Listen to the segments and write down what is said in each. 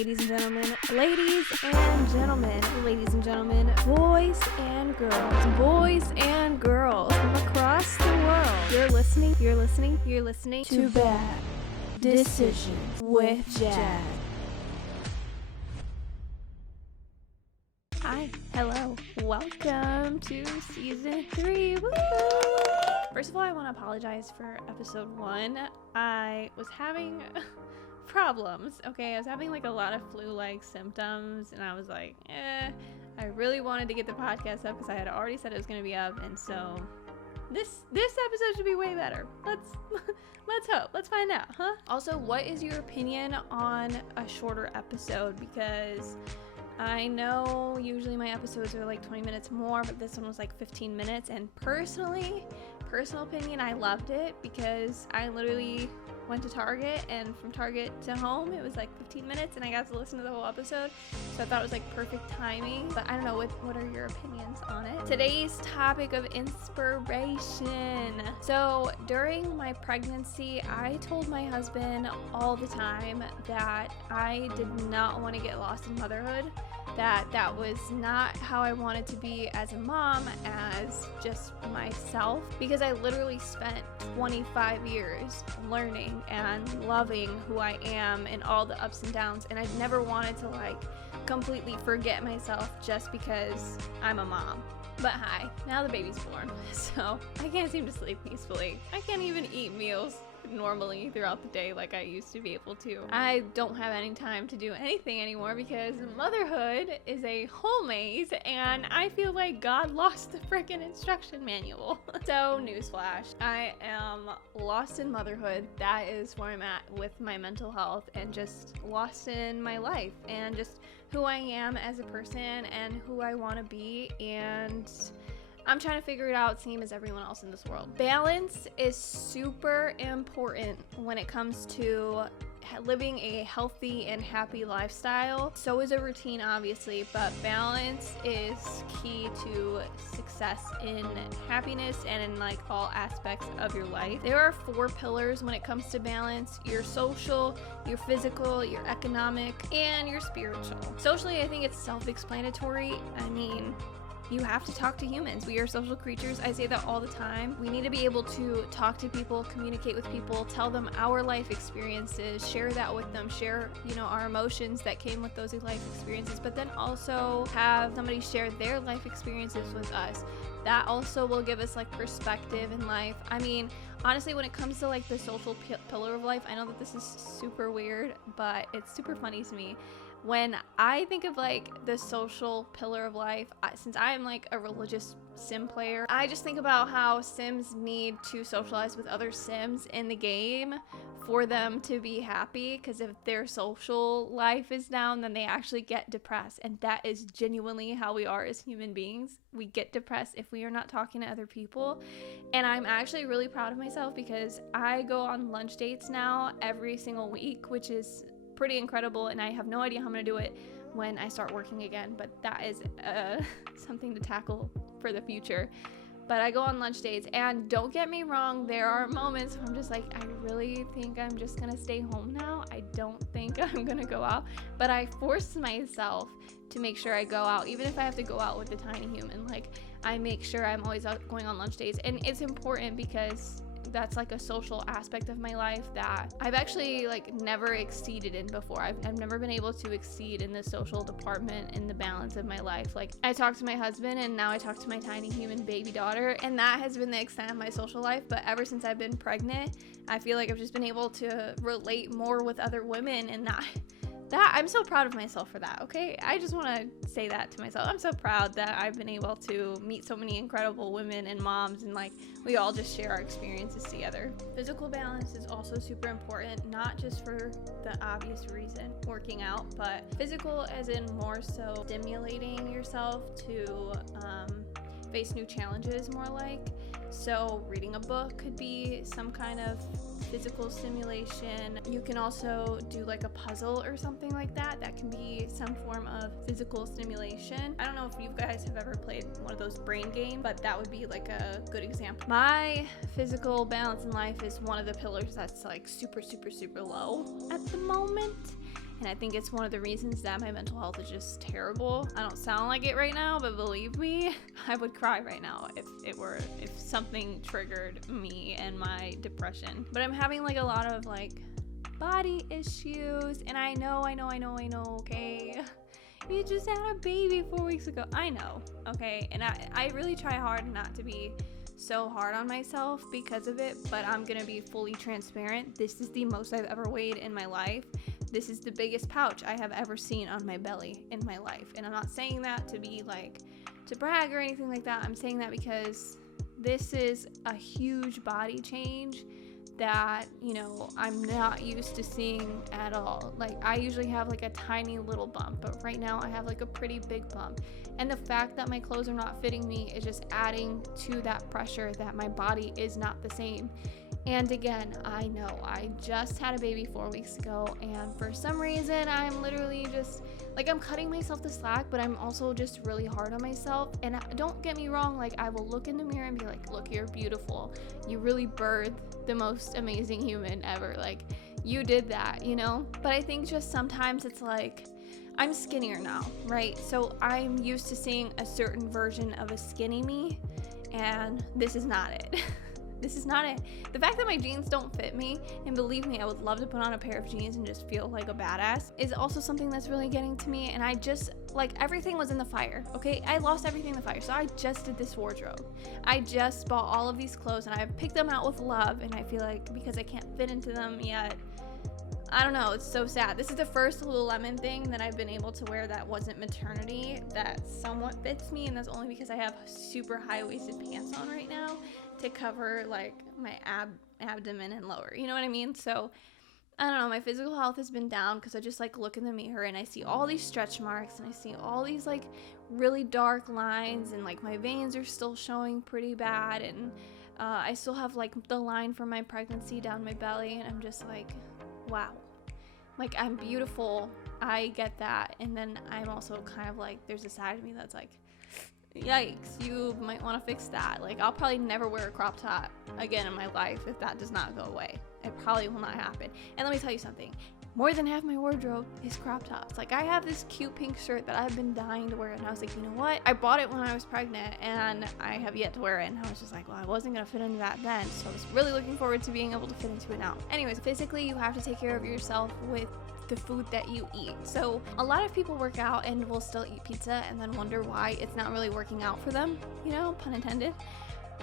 ladies and gentlemen, boys and girls from across the world. You're listening to Bad Decisions with Jazz. Hi, hello, welcome to season 3. Woo! First of all, I want to apologize for episode 1. I was having problems, okay? I was having like a lot of flu-like symptoms, and I was like, I really wanted to get the podcast up because I had already said it was going to be up, and so this episode should be way better. Let's hope. Let's find out, huh? Also, what is your opinion on a shorter episode? Because I know usually my episodes are like 20 minutes more, but this one was like 15 minutes, and personal opinion, I loved it because I literally went to Target, and from Target to home it was like 15 minutes, and I got to listen to the whole episode, so I thought it was like perfect timing. But I don't know, what are your opinions on it? Today's topic of inspiration. So during my pregnancy, I told my husband all the time that I did not want to get lost in motherhood, that was not how I wanted to be as a mom, as just myself, because I literally spent 25 years learning and loving who I am and all the ups and downs, and I never wanted to like completely forget myself just because I'm a mom. But hi, now the baby's born, so I can't seem to sleep peacefully. I can't even eat meals normally throughout the day like I used to be able to. I don't have any time to do anything anymore because motherhood is a whole maze, and I feel like God lost the freaking instruction manual. So newsflash, I am lost in motherhood. That is where I'm at with my mental health, and just lost in my life and just who I am as a person and who I want to be, and I'm trying to figure it out, same as everyone else in this world. Balance is super important when it comes to living a healthy and happy lifestyle. So is a routine, obviously, but balance is key to success in happiness and in like all aspects of your life. There are 4 pillars when it comes to balance: your social, your physical, your economic, and your spiritual. Socially, I think it's self-explanatory. I mean, you have to talk to humans. We are social creatures. I say that all the time. We need to be able to talk to people, communicate with people, tell them our life experiences, share that with them, share, our emotions that came with those life experiences, but then also have somebody share their life experiences with us. That also will give us like perspective in life. I mean, honestly, when it comes to like the social pillar of life, I know that this is super weird, but it's super funny to me. When I think of like the social pillar of life, since I am like a religious sim player, I just think about how Sims need to socialize with other Sims in the game for them to be happy, because if their social life is down, then they actually get depressed, and that is genuinely how we are as human beings. We get depressed if we are not talking to other people, and I'm actually really proud of myself because I go on lunch dates now every single week, which is pretty incredible, and I have no idea how I'm gonna do it when I start working again, but that is something to tackle for the future. But I go on lunch dates, and don't get me wrong, there are moments where I'm just like, I really think I'm just gonna stay home now. I don't think I'm gonna go out, but I force myself to make sure I go out, even if I have to go out with the tiny human. Like, I make sure I'm always out going on lunch dates, and it's important because that's like a social aspect of my life that I've actually like never exceeded in before. I've never been able to exceed in the social department in the balance of my life. Like, I talk to my husband, and now I talk to my tiny human baby daughter, and that has been the extent of my social life. But ever since I've been pregnant, I feel like I've just been able to relate more with other women, and that I'm so proud of myself for that, okay? I just want to say that to myself. I'm so proud that I've been able to meet so many incredible women and moms, and like we all just share our experiences together. Physical balance is also super important, not just for the obvious reason, working out, but physical as in more so stimulating yourself to face new challenges more like. So reading a book could be some kind of physical stimulation. You can also do like a puzzle or something like that. That can be some form of physical stimulation. I don't know if you guys have ever played one of those brain games, but that would be like a good example. My physical balance in life is one of the pillars that's like super low at the moment. And I think it's one of the reasons that my mental health is just terrible. I don't sound like it right now, but believe me, I would cry right now if something triggered me and my depression. But I'm having like a lot of like body issues, and I know, okay? You just had a baby 4 weeks ago. I know, okay? And I really try hard not to be so hard on myself because of it, but I'm gonna be fully transparent. This is the most I've ever weighed in my life. This is the biggest pouch I have ever seen on my belly in my life. And I'm not saying that to be like, to brag or anything like that. I'm saying that because this is a huge body change that, you know, I'm not used to seeing at all. Like, I usually have like a tiny little bump, but right now I have like a pretty big bump. And the fact that my clothes are not fitting me is just adding to that pressure that my body is not the same. And again, I know I just had a baby 4 weeks ago, and for some reason I'm literally just like, I'm cutting myself the slack, but I'm also just really hard on myself. And don't get me wrong, like, I will look in the mirror and be like, look, you're beautiful. You really birthed the most amazing human ever. Like, you did that, you know? But I think just sometimes it's like, I'm skinnier now, right? So I'm used to seeing a certain version of a skinny me, and this is not it. This is not it. The fact that my jeans don't fit me, and believe me, I would love to put on a pair of jeans and just feel like a badass, is also something that's really getting to me. And I just, like, everything was in the fire, okay? I lost everything in the fire, so I just did this wardrobe. I just bought all of these clothes, and I picked them out with love, and I feel like because I can't fit into them yet, I don't know, it's so sad. This is the first Lululemon thing that I've been able to wear that wasn't maternity that somewhat fits me, and that's only because I have super high-waisted pants on right now to cover like my abdomen and lower, you know what I mean? So I don't know, my physical health has been down because I just like look in the mirror and I see all these stretch marks and I see all these like really dark lines, and like my veins are still showing pretty bad, and I still have like the line from my pregnancy down my belly, and I'm just like, wow, like, I'm beautiful, I get that. And then I'm also kind of like, there's a side of me that's like, yikes, you might want to fix that. Like, I'll probably never wear a crop top again in my life if that does not go away. It probably will not happen. And let me tell you something, more than half my wardrobe is crop tops. Like, I have this cute pink shirt that I've been dying to wear, and I was like, you know what, I bought it when I was pregnant and I have yet to wear it, and I was just like, well, I wasn't gonna fit into that then, so I was really looking forward to being able to fit into it now. Anyways, physically, you have to take care of yourself with the food that you eat. So a lot of people work out and will still eat pizza and then wonder why it's not really working out for them, you know, pun intended.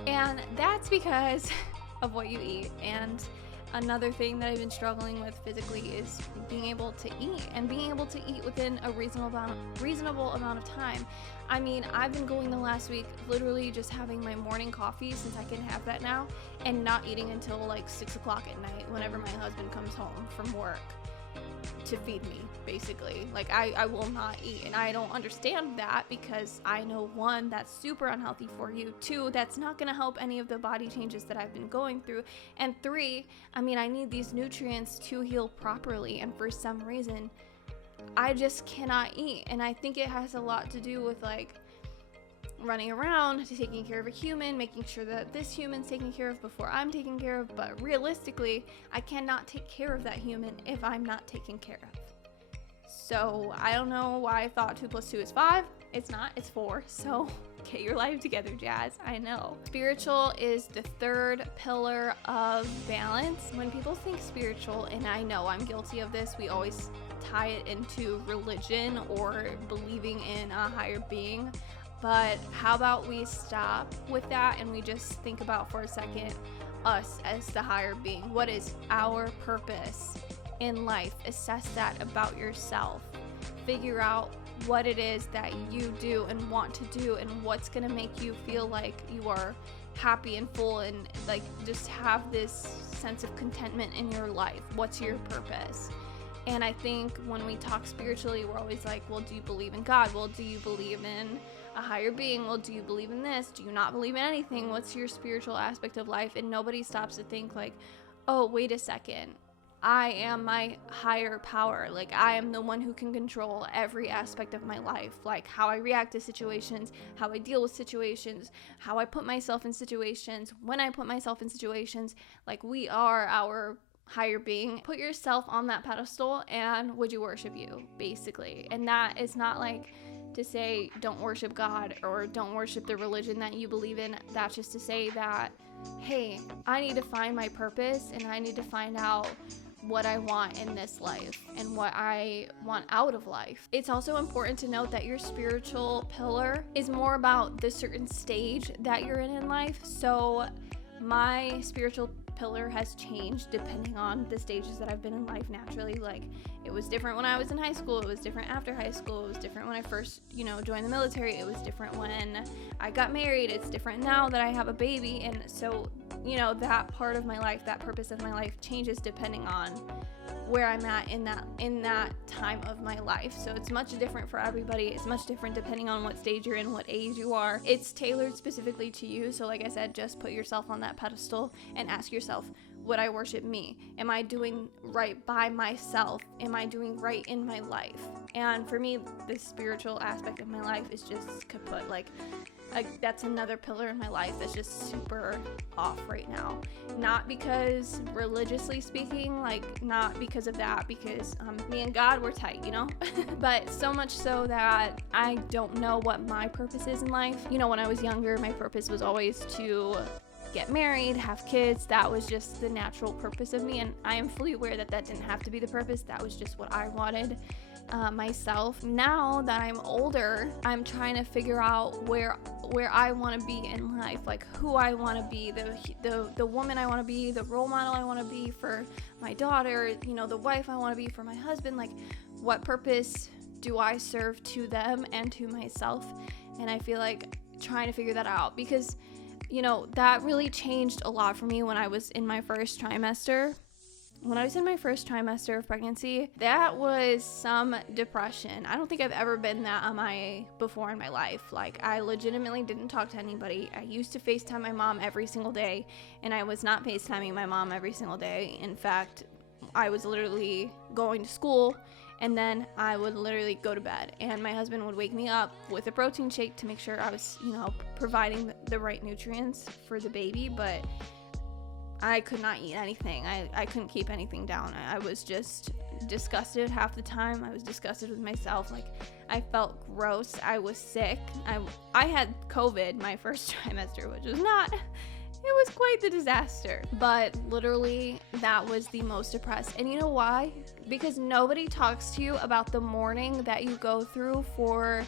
And that's because of what you eat. And another thing that I've been struggling with physically is being able to eat, and being able to eat within a reasonable amount of time. I mean, I've been going the last week literally just having my morning coffee, since I can have that now, and not eating until like 6 o'clock at night whenever my husband comes home from work to feed me, basically. Like, I will not eat, and I don't understand that because I know, one, that's super unhealthy for you, two, that's not gonna help any of the body changes that I've been going through, and three, I mean, I need these nutrients to heal properly, and for some reason I just cannot eat. And I think it has a lot to do with like running around, taking care of a human, making sure that this human's taken care of before I'm taken care of. But realistically, I cannot take care of that human if I'm not taken care of. So I don't know why I thought 2 + 2 is 5. It's not, it's 4. So get your life together, Jazz. I know. Spiritual is the third pillar of balance. When people think spiritual, and I know I'm guilty of this, we always tie it into religion or believing in a higher being. But how about we stop with that and we just think about for a second us as the higher being? What is our purpose in life? Assess that about yourself. Figure out what it is that you do and want to do, and what's gonna make you feel like you are happy and full, and like just have this sense of contentment in your life. What's your purpose? And I think when we talk spiritually, we're always like, well, do you believe in God? Well, do you believe in a higher being? Well, do you believe in this? Do you not believe in anything? What's your spiritual aspect of life? And nobody stops to think like, oh, wait a second, I am my higher power. Like, I am the one who can control every aspect of my life, like how I react to situations, how I deal with situations, how I put myself in situations, when I put myself in situations. Like, we are our higher being, put yourself on that pedestal, and would you worship you, basically. And that is not like to say don't worship God or don't worship the religion that you believe in. That's just to say that, hey, I need to find my purpose, and I need to find out what I want in this life and what I want out of life. It's also important to note that your spiritual pillar is more about the certain stage that you're in life. So my spiritual pillar has changed depending on the stages that I've been in life naturally. Like, it was different when I was in high school, it was different after high school, it was different when I first, joined the military, it was different when I got married, it's different now that I have a baby. And so, that part of my life, that purpose of my life changes depending on where I'm at in that time of my life. So it's much different for everybody. It's much different depending on what stage you're in, what age you are. It's tailored specifically to you. So like I said, just put yourself on that pedestal and ask yourself, would I worship me? Am I doing right by myself? Am I doing right in my life? And for me, the spiritual aspect of my life is just kaput. Like that's another pillar in my life that's just super off right now. Not because religiously speaking, not because of that, because me and God, we're tight, but so much so that I don't know what my purpose is in life. When I was younger, my purpose was always to get married, have kids. That was just the natural purpose of me, and I am fully aware that didn't have to be the purpose. That was just what I wanted myself. Now that I'm older, I'm trying to figure out where I want to be in life, like who I want to be, the woman I want to be, the role model I want to be for my daughter, the wife I want to be for my husband. Like, what purpose do I serve to them and to myself? And I feel like trying to figure that out, because that really changed a lot for me when I was in my first trimester. When I was in my first trimester of pregnancy, that was some depression. I don't think I've ever been that before in my life. Like, I legitimately didn't talk to anybody. I used to FaceTime my mom every single day, and I was not FaceTiming my mom every single day. In fact, I was literally going to school, and then I would literally go to bed, and my husband would wake me up with a protein shake to make sure I was, providing the right nutrients for the baby. But I could not eat anything. I couldn't keep anything down. I was just disgusted half the time. I was disgusted with myself. Like, I felt gross. I was sick. I had COVID my first trimester, which was not, it was quite the disaster. But literally, that was the most depressed. And you know why? Because nobody talks to you about the mourning that you go through for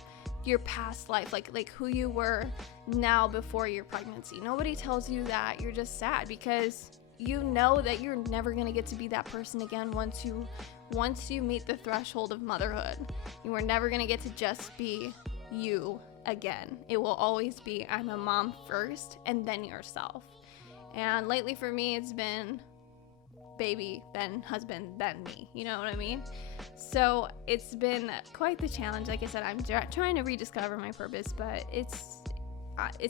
your past life, like who you were now before your pregnancy. Nobody tells you that. You're just sad because you know that you're never going to get to be that person again once you meet the threshold of motherhood. You are never going to get to just be you again. It will always be, I'm a mom first and then yourself. And lately for me, it's been baby, then husband, then me. You know what I mean? So it's been quite the challenge. Like I said, I'm trying to rediscover my purpose, but it's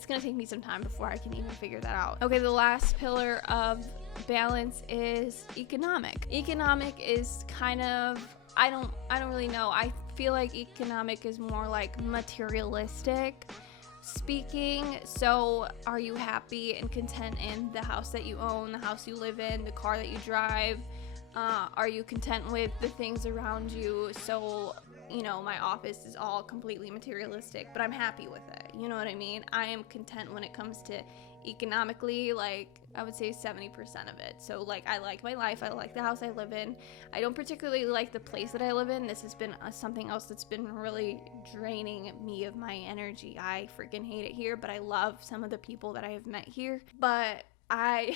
gonna take me some time before I can even figure that out. Okay, the last pillar of balance is economic. Economic is kind of, I don't really know. I feel like economic is more like materialistic speaking. So are you happy and content in the house that you own, the house you live in, the car that you drive? Are you content with the things around you? So, my office is all completely materialistic, but I'm happy with it. You know what I mean? I am content when it comes to economically, like, I would say 70% of it. So, like, I like my life. I like the house I live in. I don't particularly like the place that I live in. This has been something else that's been really draining me of my energy. I freaking hate it here, but I love some of the people that I have met here. But I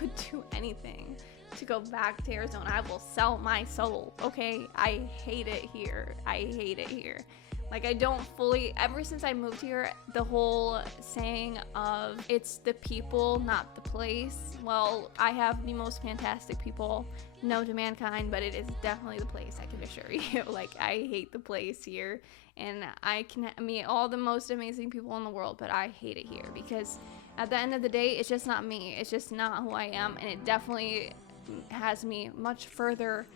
would do anything to go back to Arizona. I will sell my soul, okay? I hate it here. Like, I don't fully, ever since I moved here, the whole saying of it's the people, not the place. Well, I have the most fantastic people known to mankind, but it is definitely the place, I can assure you. Like, I hate the place here, and I can meet all the most amazing people in the world, but I hate it here because at the end of the day, it's just not me. It's just not who I am, and it definitely has me much further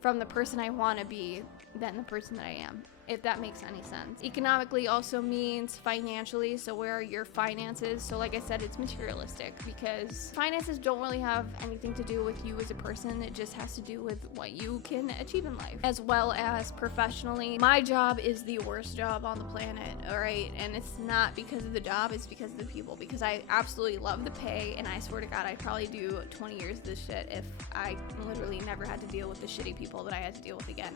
from the person I want to be than the person that I am, if that makes any sense. Economically also means financially, so where are your finances? So like I said, it's materialistic because finances don't really have anything to do with you as a person. It just has to do with what you can achieve in life, as well as professionally. My job is the worst job on the planet, all right? And it's not because of the job, it's because of the people, because I absolutely love the pay, and I swear to God, I'd probably do 20 years of this shit if I literally never had to deal with the shitty people that I had to deal with again.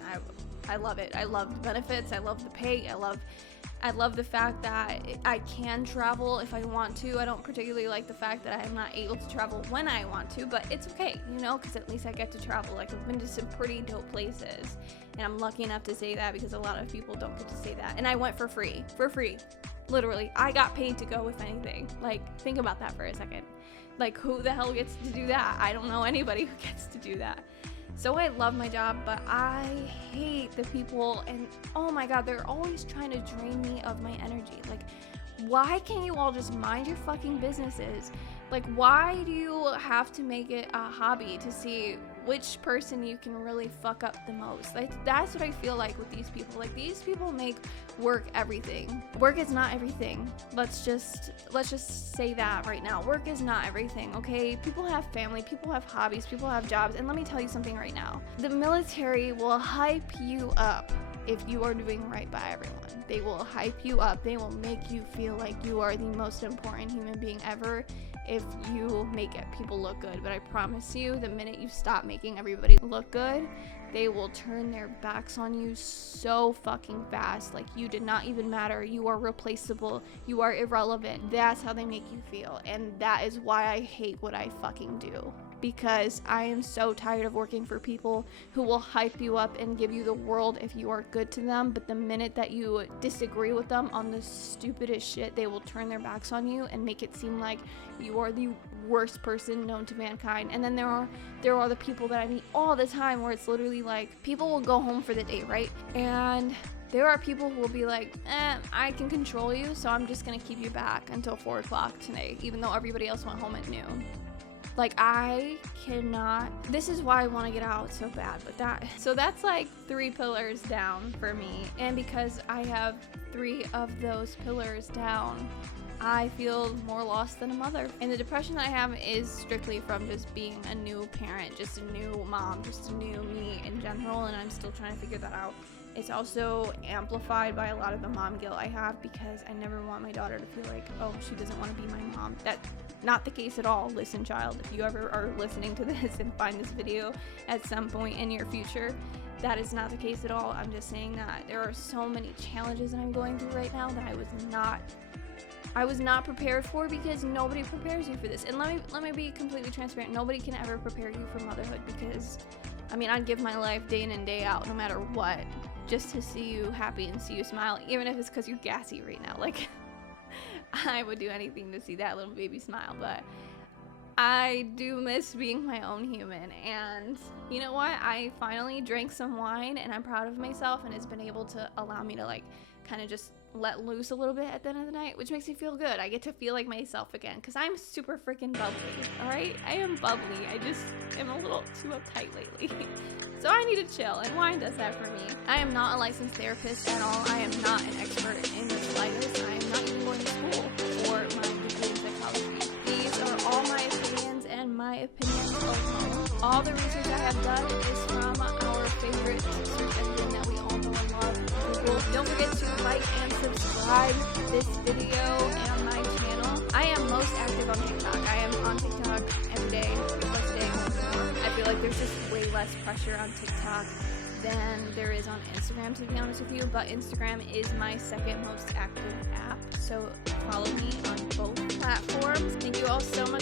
I love it. I love the benefits. I love the pay. I love the fact that I can travel if I want to. I don't particularly like the fact that I'm not able to travel when I want to, but it's okay, you know, because at least I get to travel. Like, I've been to some pretty dope places, and I'm lucky enough to say that because a lot of people don't get to say that. And I went for free. Literally, I got paid to go, if anything. Like, think about that for a second. Like, who the hell gets to do that? I don't know anybody who gets to do that. So I love my job, but I hate the people, and oh my God, they're always trying to drain me of my energy. Like, why can't you all just mind your fucking businesses? Like, why do you have to make it a hobby to see which person you can really fuck up the most? Like, that's what I feel like with these people. Like, these people make work everything. Work is not everything. Let's just say that right now. Work is not everything, okay? People have family, people have hobbies, people have jobs, and let me tell you something right now. The military will hype you up if you are doing right by everyone. They will hype you up. They will make you feel like you are the most important human being ever if you make people look good. But I promise you, the minute you stop making everybody look good, they will turn their backs on you so fucking fast. Like, you did not even matter. You are replaceable. You are irrelevant. That's how they make you feel. And that is why I hate what I fucking do. Because I am so tired of working for people who will hype you up and give you the world if you are good to them, but the minute that you disagree with them on the stupidest shit, they will turn their backs on you and make it seem like you are the worst person known to mankind. And then there are the people that I meet all the time where it's literally like, people will go home for the day, right? And there are people who will be like, I can control you, so I'm just gonna keep you back until 4 o'clock today, even though everybody else went home at noon. Like, I cannot. This is why I want to get out so bad. But that's like 3 pillars down for me. And because I have 3 of those pillars down, I feel more lost than a mother. And the depression that I have is strictly from just being a new parent, just a new mom, just a new me in general. And I'm still trying to figure that out. It's also amplified by a lot of the mom guilt I have because I never want my daughter to feel like, oh, she doesn't want to be my mom. That's not the case at all. Listen, child, if you ever are listening to this and find this video at some point in your future, that is not the case at all. I'm just saying that there are so many challenges that I'm going through right now that I was not prepared for, because nobody prepares you for this. And let me be completely transparent. Nobody can ever prepare you for motherhood, because I mean, I'd give my life day in and day out, no matter what, just to see you happy and see you smile, even if it's because you're gassy right now. Like, I would do anything to see that little baby smile. But I do miss being my own human. And you know what? I finally drank some wine, and I'm proud of myself, and it's been able to allow me to, like, kind of just let loose a little bit at the end of the night, which makes me feel good. I get to feel like myself again, because I'm super freaking bubbly, all right? I am bubbly. I just am a little too uptight lately. So I need to chill, and wine does that for me. I am not a licensed therapist at all. I am not an expert in the slightest. I am not even going to school for my degree in psychology. These are all my opinions and my opinions alone. All the research I have done is from our favorite search engine that we all know and love, Google. Don't forget to like and subscribe this video and my channel. I am most active on TikTok. I am on TikTok every day, most days. I feel like there's just way less pressure on TikTok than there is on Instagram, to be honest with you, but Instagram is my second most active app, so follow me on both platforms. Thank you all so much